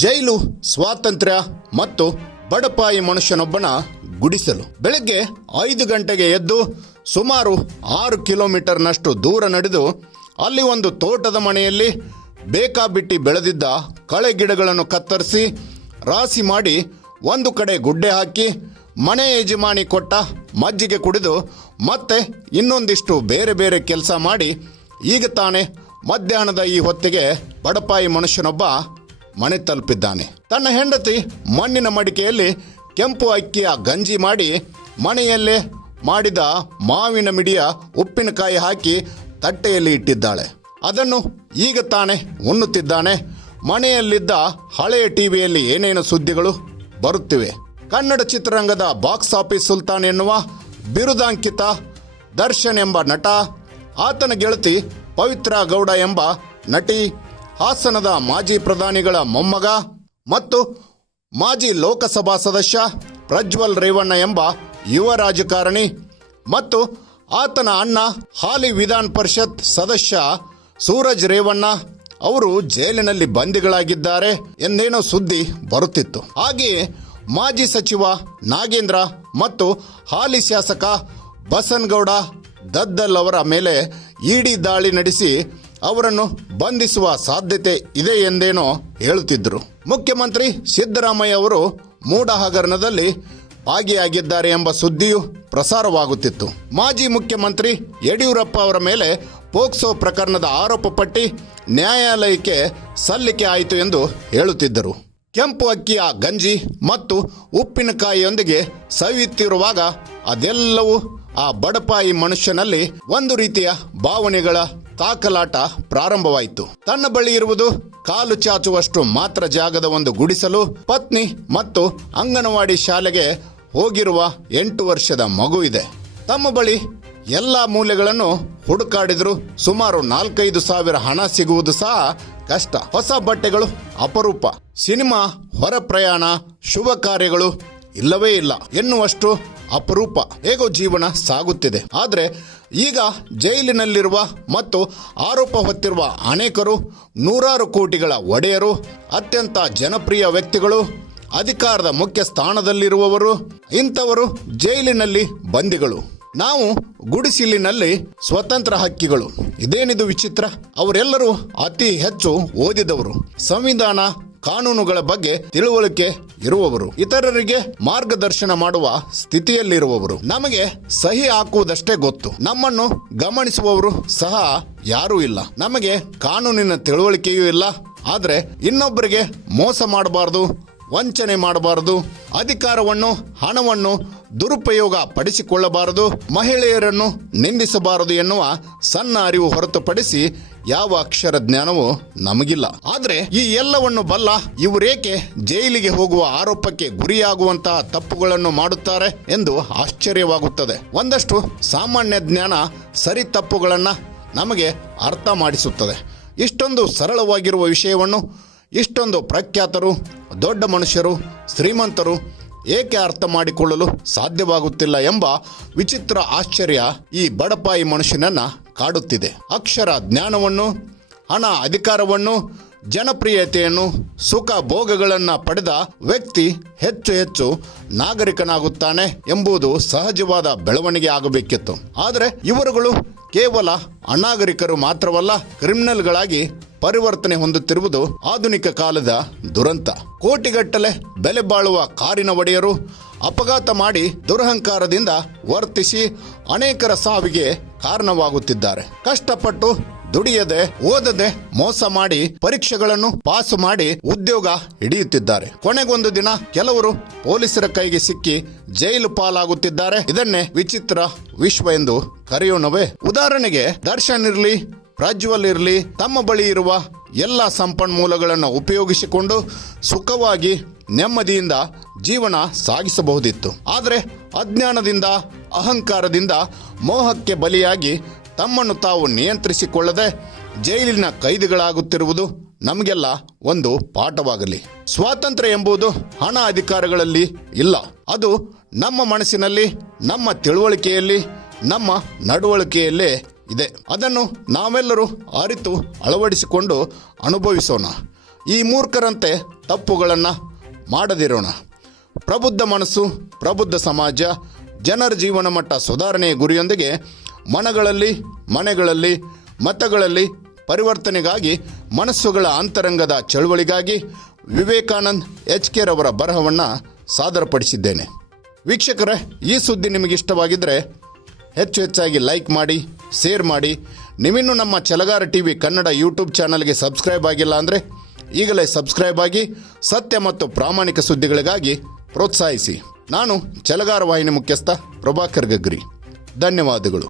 ಜೈಲು, ಸ್ವಾತಂತ್ರ್ಯ ಮತ್ತು ಬಡಪಾಯಿ ಮನುಷ್ಯನೊಬ್ಬನ ಗುಡಿಸಲು. ಬೆಳಗ್ಗೆ ಐದು ಗಂಟೆಗೆ ಎದ್ದು ಸುಮಾರು ಆರು ಕಿಲೋಮೀಟರ್ನಷ್ಟು ದೂರ ನಡೆದು ಅಲ್ಲಿ ಒಂದು ತೋಟದ ಮನೆಯಲ್ಲಿ ಬೇಕಾಬಿಟ್ಟಿ ಬೆಳೆದಿದ್ದ ಕಳೆ ಗಿಡಗಳನ್ನು ಕತ್ತರಿಸಿ ರಾಸಿ ಮಾಡಿ ಒಂದು ಕಡೆ ಗುಡ್ಡೆ ಹಾಕಿ ಮನೆ ಯಜಮಾನಿ ಕೊಟ್ಟ ಮಜ್ಜಿಗೆ ಕುಡಿದು ಮತ್ತೆ ಇನ್ನೊಂದಿಷ್ಟು ಬೇರೆ ಬೇರೆ ಕೆಲಸ ಮಾಡಿ ಈಗ ತಾನೇ ಮಧ್ಯಾಹ್ನದ ಈ ಹೊತ್ತಿಗೆ ಬಡಪಾಯಿ ಮನುಷ್ಯನೊಬ್ಬ ಮನೆ ತಲುಪಿದ್ದಾನೆ. ತನ್ನ ಹೆಂಡತಿ ಮಣ್ಣಿನ ಮಡಿಕೆಯಲ್ಲಿ ಕೆಂಪು ಅಕ್ಕಿಯ ಗಂಜಿ ಮಾಡಿ ಮನೆಯಲ್ಲೇ ಮಾಡಿದ ಮಾವಿನ ಮಿಡಿಯ ಉಪ್ಪಿನಕಾಯಿ ಹಾಕಿ ತಟ್ಟೆಯಲ್ಲಿ ಇಟ್ಟಿದ್ದಾಳೆ. ಅದನ್ನು ಈಗ ತಾನೇ ಉಣ್ಣುತ್ತಿದ್ದಾನೆ. ಮನೆಯಲ್ಲಿದ್ದ ಹಳೆಯ ಟಿವಿಯಲ್ಲಿ ಏನೇನು ಸುದ್ದಿಗಳು ಬರುತ್ತಿವೆ. ಕನ್ನಡ ಚಿತ್ರರಂಗದ ಬಾಕ್ಸ್ ಆಫೀಸ್ ಸುಲ್ತಾನ್ ಎನ್ನುವ ಬಿರುದಾಂಕಿತ ದರ್ಶನ್ ಎಂಬ ನಟ, ಆತನ ಗೆಳತಿ ಪವಿತ್ರ ಗೌಡ ಎಂಬ ನಟಿ ಹಾಸನದ ಮಾಜಿ ಪ್ರಧಾನಿಗಳ ಮೊಮ್ಮಗ ಮತ್ತು ಮಾಜಿ ಲೋಕಸಭಾ ಸದಸ್ಯ ಪ್ರಜ್ವಲ್ ರೇವಣ್ಣ ಎಂಬ ಯುವ ರಾಜಕಾರಣಿ ಮತ್ತು ಆತನ ಅಣ್ಣ ಹಾಲಿ ವಿಧಾನ ಪರಿಷತ್ ಸದಸ್ಯ ಸೂರಜ್ ರೇವಣ್ಣ ಅವರು ಜೈಲಿನಲ್ಲಿ ಬಂದಿಗಳಾಗಿದ್ದಾರೆ ಎಂದೇನೋ ಸುದ್ದಿ ಬರುತ್ತಿತ್ತು. ಹಾಗೆಯೇ ಮಾಜಿ ಸಚಿವ ನಾಗೇಂದ್ರ ಮತ್ತು ಹಾಲಿ ಶಾಸಕ ಬಸನ್ಗೌಡ ದದ್ದಲ್ ಅವರ ಮೇಲೆ ಇಡಿ ದಾಳಿ ನಡೆಸಿ ಅವರನ್ನು ಬಂಧಿಸುವ ಸಾಧ್ಯತೆ ಇದೆ ಎಂದೇನೋ ಹೇಳುತ್ತಿದ್ದರು. ಮುಖ್ಯಮಂತ್ರಿ ಸಿದ್ದರಾಮಯ್ಯ ಅವರು ಮೂಡ ಹಗರಣದಲ್ಲಿ ಭಾಗಿಯಾಗಿದ್ದಾರೆ ಎಂಬ ಸುದ್ದಿಯು ಪ್ರಸಾರವಾಗುತ್ತಿತ್ತು. ಮಾಜಿ ಮುಖ್ಯಮಂತ್ರಿ ಯಡಿಯೂರಪ್ಪ ಅವರ ಮೇಲೆ ಪೋಕ್ಸೋ ಪ್ರಕರಣದ ಆರೋಪ ಪಟ್ಟಿ ನ್ಯಾಯಾಲಯಕ್ಕೆ ಸಲ್ಲಿಕೆ ಆಯಿತು ಎಂದು ಹೇಳುತ್ತಿದ್ದರು. ಕೆಂಪು ಅಕ್ಕಿಯ ಗಂಜಿ ಮತ್ತು ಉಪ್ಪಿನಕಾಯಿಯೊಂದಿಗೆ ಸವಿಯುತ್ತಿರುವಾಗ ಅದೆಲ್ಲವೂ ಆ ಬಡಪಾಯಿ ಮನುಷ್ಯನಲ್ಲಿ ಒಂದು ರೀತಿಯ ಭಾವನೆಗಳ ತಾಕಲಾಟ ಪ್ರಾರಂಭವಾಯಿತು. ತನ್ನ ಬಳಿ ಇರುವುದು ಕಾಲು ಚಾಚುವಷ್ಟು ಮಾತ್ರ ಜಾಗದ ಒಂದು ಗುಡಿಸಲು, ಪತ್ನಿ ಮತ್ತು ಅಂಗನವಾಡಿ ಶಾಲೆಗೆ ಹೋಗಿರುವ ಎಂಟು ವರ್ಷದ ಮಗು ಇದೆ. ತಮ್ಮ ಬಳಿ ಎಲ್ಲ ಮೂಲೆಗಳನ್ನು ಹುಡುಕಾಡಿದ್ರು. ಸುಮಾರು ನಾಲ್ಕೈದು ಸಾವಿರ ಹಣ ಸಿಗುವುದು ಸಹ ಕಷ್ಟ. ಹೊಸ ಬಟ್ಟೆಗಳು ಅಪರೂಪ. ಸಿನಿಮಾ, ಹೊರ ಪ್ರಯಾಣ, ಶುಭ ಕಾರ್ಯಗಳು ಇಲ್ಲವೇ ಇಲ್ಲ. ಎನ್ನುವಷ್ಟು ಅಪರೂಪ. ಹೇಗೋ ಜೀವನ ಸಾಗುತ್ತಿದೆ. ಆದರೆ ಈಗ ಜೈಲಿನಲ್ಲಿರುವ ಮತ್ತು ಆರೋಪ ಹೊತ್ತಿರುವ ಅನೇಕರು, ನೂರಾರು ಕೋಟಿಗಳ ಒಡೆಯರು, ಅತ್ಯಂತ ಜನಪ್ರಿಯ ವ್ಯಕ್ತಿಗಳು, ಅಧಿಕಾರದ ಮುಖ್ಯ ಸ್ಥಾನದಲ್ಲಿರುವವರು, ಇಂಥವರು ಜೈಲಿನಲ್ಲಿ ಬಂದಿಗಳು. ನಾವು ಗುಡಿಸಿಲಿನಲ್ಲಿ ಸ್ವತಂತ್ರ ಹಕ್ಕಿಗಳು. ಇದೇನಿದು ವಿಚಿತ್ರ? ಅವರೆಲ್ಲರೂ ಅತಿ ಹೆಚ್ಚು ಓದಿದವರು. ಸಂವಿಧಾನ ಕಾನೂನುಗಳ ಬಗ್ಗೆ ತಿಳುವಳಿಕೆ ಇರುವವರು. ಇತರರಿಗೆ ಮಾರ್ಗದರ್ಶನ ಮಾಡುವ ಸ್ಥಿತಿಯಲ್ಲಿರುವವರು. ನಮಗೆ ಸಹಿ ಹಾಕುವುದಷ್ಟೇ ಗೊತ್ತು. ನಮ್ಮನ್ನು ಗಮನಿಸುವವರು ಸಹ ಯಾರೂ ಇಲ್ಲ. ನಮಗೆ ಕಾನೂನಿನ ತಿಳುವಳಿಕೆಯೂ ಇಲ್ಲ. ಆದರೆ ಇನ್ನೊಬ್ಬರಿಗೆ ಮೋಸ ಮಾಡಬಾರದು ವಂಚನೆ ಮಾಡಬಾರದು, ಅಧಿಕಾರವನ್ನು, ಹಣವನ್ನು ದುರುಪಯೋಗ ಪಡಿಸಿಕೊಳ್ಳಬಾರದು ಮಹಿಳೆಯರನ್ನು ನಿಂದಿಸಬಾರದು ಎನ್ನುವ ಸಣ್ಣ ಅರಿವು ಹೊರತುಪಡಿಸಿ ಯಾವ ಅಕ್ಷರ ಜ್ಞಾನವೂ ನಮಗಿಲ್ಲ. ಆದರೆ ಈ ಎಲ್ಲವನ್ನು ಬಲ್ಲ ಇವರೇಕೆ ಜೈಲಿಗೆ ಹೋಗುವ ಆರೋಪಕ್ಕೆ ಗುರಿಯಾಗುವಂತಹ ತಪ್ಪುಗಳನ್ನು ಮಾಡುತ್ತಾರೆ ಎಂದು ಆಶ್ಚರ್ಯವಾಗುತ್ತದೆ. ಒಂದಷ್ಟು ಸಾಮಾನ್ಯ ಜ್ಞಾನ ಸರಿ ತಪ್ಪುಗಳನ್ನು ನಮಗೆ ಅರ್ಥ ಮಾಡಿಸುತ್ತದೆ. ಇಷ್ಟೊಂದು ಸರಳವಾಗಿರುವ ವಿಷಯವನ್ನು, ಇಷ್ಟೊಂದು ಪ್ರಖ್ಯಾತರು ದೊಡ್ಡ ಮನುಷ್ಯರು, ಶ್ರೀಮಂತರು ಏಕೆ ಅರ್ಥ ಮಾಡಿಕೊಳ್ಳಲು ಸಾಧ್ಯವಾಗುತ್ತಿಲ್ಲ ಎಂಬ ವಿಚಿತ್ರ ಆಶ್ಚರ್ಯ ಈ ಬಡಪಾಯಿ ಮನುಷ್ಯನನ್ನ ಕಾಡುತ್ತಿದೆ. ಅಕ್ಷರ ಜ್ಞಾನವನ್ನು, ಹಣ ಅಧಿಕಾರವನ್ನು, ಜನಪ್ರಿಯತೆಯನ್ನು, ಸುಖ ಭೋಗಗಳನ್ನು ಪಡೆದ ವ್ಯಕ್ತಿ ಹೆಚ್ಚು ಹೆಚ್ಚು ನಾಗರಿಕನಾಗುತ್ತಾನೆ ಎಂಬುದು ಸಹಜವಾದ ಬೆಳವಣಿಗೆ ಆಗಬೇಕಿತ್ತು. ಆದರೆ ಇವರುಗಳು ಕೇವಲ ಅನಾಗರಿಕರು ಮಾತ್ರವಲ್ಲ, ಕ್ರಿಮಿನಲ್ಗಳಾಗಿ ಪರಿವರ್ತನೆ ಹೊಂದುತ್ತಿರುವುದು ಆಧುನಿಕ ಕಾಲದ ದುರಂತ. ಕೋಟಿಗಟ್ಟಲೆ ಬೆಲೆ ಬಾಳುವ ಕಾರಿನ ಒಡೆಯರು ಅಪಘಾತ ಮಾಡಿ ದುರಹಂಕಾರದಿಂದ ವರ್ತಿಸಿ ಅನೇಕರ ಸಾವಿಗೆ ಕಾರಣವಾಗುತ್ತಿದ್ದಾರೆ. ಕಷ್ಟಪಟ್ಟು ದುಡಿಯದೆ, ಓದದೆ ಮೋಸ ಮಾಡಿ ಪರೀಕ್ಷೆಗಳನ್ನು ಪಾಸು ಮಾಡಿ ಉದ್ಯೋಗ ಹಿಡಿಯುತ್ತಿದ್ದಾರೆ. ಕೊನೆಗೊಂದು ದಿನ ಕೆಲವರು ಪೊಲೀಸರ ಕೈಗೆ ಸಿಕ್ಕಿ ಜೈಲು ಪಾಲಾಗುತ್ತಿದ್ದಾರೆ. ಇದನ್ನೇ ವಿಚಿತ್ರ ವಿಶ್ವ ಎಂದು ಕರೆಯೋಣವೇ ಉದಾಹರಣೆಗೆ ದರ್ಶನ್ ಇರಲಿ ಪ್ರಜ್ವಲ್ ಇರಲಿ ತಮ್ಮ ಬಳಿ ಇರುವ ಎಲ್ಲ ಸಂಪನ್ಮೂಲಗಳನ್ನು ಉಪಯೋಗಿಸಿಕೊಂಡು ಸುಖವಾಗಿ, ನೆಮ್ಮದಿಯಿಂದ ಜೀವನ ಸಾಗಿಸಬಹುದಿತ್ತು. ಆದರೆ ಅಜ್ಞಾನದಿಂದ, ಅಹಂಕಾರದಿಂದ ಮೋಹಕ್ಕೆ ಬಲಿಯಾಗಿ ತಮ್ಮನ್ನು ತಾವು ನಿಯಂತ್ರಿಸಿಕೊಳ್ಳದೆ ಜೈಲಿನ ಕೈದಿಗಳಾಗುತ್ತಿರುವುದು ನಮಗೆಲ್ಲ ಒಂದು ಪಾಠವಾಗಲಿ. ಸ್ವಾತಂತ್ರ್ಯ ಎಂಬುದು ಹಣ ಅಧಿಕಾರಗಳಲ್ಲಿ ಇಲ್ಲ. ಅದು ನಮ್ಮ ಮನಸ್ಸಿನಲ್ಲಿ, ನಮ್ಮ ತಿಳುವಳಿಕೆಯಲ್ಲಿ, ನಮ್ಮ ನಡವಳಿಕೆಯಲ್ಲೇ ಇದೆ. ಅದನ್ನು ನಾವೆಲ್ಲರೂ ಅರಿತು ಅಳವಡಿಸಿಕೊಂಡು ಅನುಭವಿಸೋಣ. ಈ ಮೂರ್ಖರಂತೆ ತಪ್ಪುಗಳನ್ನು ಮಾಡದಿರೋಣ. ಪ್ರಬುದ್ಧ ಮನಸ್ಸು, ಪ್ರಬುದ್ಧ ಸಮಾಜ, ಜನರ ಜೀವನ ಮಟ್ಟ ಸುಧಾರಣೆಯ ಗುರಿಯೊಂದಿಗೆ ಮನಗಳಲ್ಲಿ, ಮನೆಗಳಲ್ಲಿ, ಮತಗಳಲ್ಲಿ ಪರಿವರ್ತನೆಗಾಗಿ, ಮನಸ್ಸುಗಳ ಅಂತರಂಗದ ಚಳುವಳಿಗಾಗಿ ವಿವೇಕಾನಂದ್ ಎಚ್ ಕೆ ರವರ ಬರಹವನ್ನು ಸಾದರಪಡಿಸಿದ್ದೇನೆ. ವೀಕ್ಷಕರೇ, ಈ ಸುದ್ದಿ ನಿಮಗೆ ಇಷ್ಟವಾಗಿದ್ದರೆ ಹೆಚ್ಚು ಹೆಚ್ಚಾಗಿ ಲೈಕ್ ಮಾಡಿ, ಶೇರ್ ಮಾಡಿ. ನೀವಿನ್ನೂ ನಮ್ಮ ಚಲಗಾರ ಟಿ ವಿ ಕನ್ನಡ ಯೂಟ್ಯೂಬ್ ಚಾನಲ್ಗೆ ಸಬ್ಸ್ಕ್ರೈಬ್ ಆಗಿಲ್ಲ ಅಂದರೆ ಈಗಲೇ ಸಬ್ಸ್ಕ್ರೈಬ್ ಆಗಿ, ಸತ್ಯ ಮತ್ತು ಪ್ರಾಮಾಣಿಕ ಸುದ್ದಿಗಳಿಗಾಗಿ ಪ್ರೋತ್ಸಾಹಿಸಿ. ನಾನು ಚಲಗಾರ ವಾಹಿನಿ ಮುಖ್ಯಸ್ಥ ಪ್ರಭಾಕರ್ ಗಗ್ರಿ. ಧನ್ಯವಾದಗಳು.